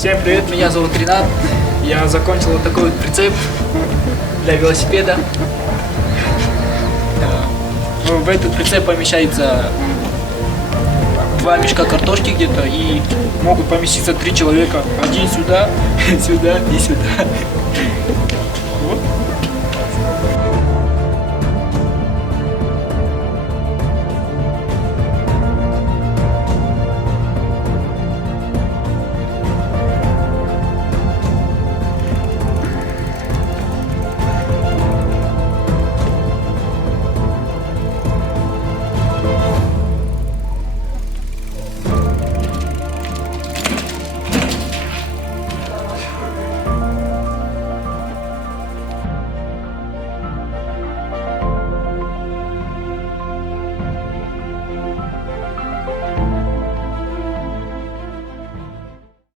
Всем привет, меня зовут Ренат. Я закончил вот такой вот прицеп для велосипеда. В этот прицеп помещается 2 мешка картошки где-то, и могут поместиться 3 человека. Один сюда, сюда и сюда.